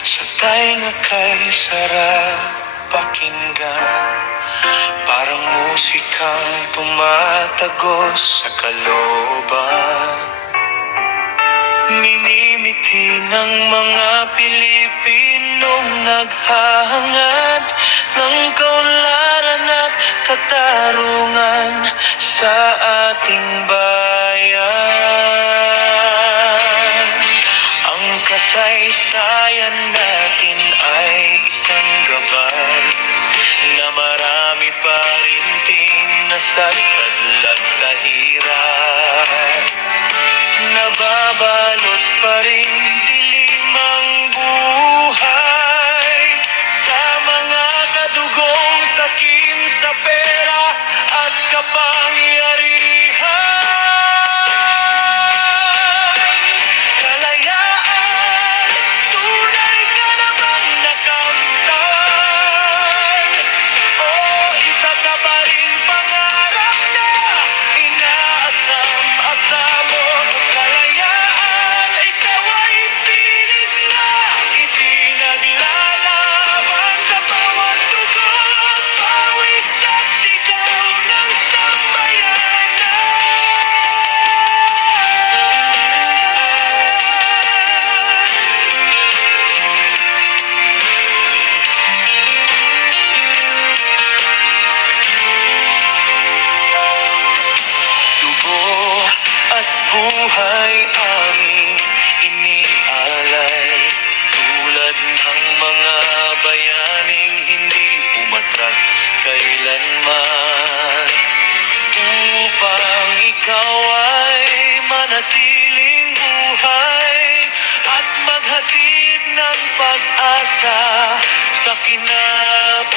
Sa tainga kay sarap pakinggan, parang musikang tumatagos sa kalooban. Minimiti ng mga Pilipinong naghahangad ng kaunlaran at katarungan sa ating bayan. Ang kasaysayan natin ay isang gabay na marami pa rin ting nasasadlak sa hirap. Nababalot pa rin dilim ang buhay sa mga kadugong sakim sa pera at kapangyarihan. Kalayaan, tunay ka namang nakamtan, o isa ka pa ring pangarap na inaasam-asam mo. Kalayaan, ikaw ay pilit na ipinaglalaban sa bawat dugo, pawis at sigaw ng sambayanan. Dugo at buhay aming inialay, tulad ng mga bayaning hindi umatras kailanman, upang ikaw ay manatiling buhay at maghatid ng pag-asa sa kinabukasan.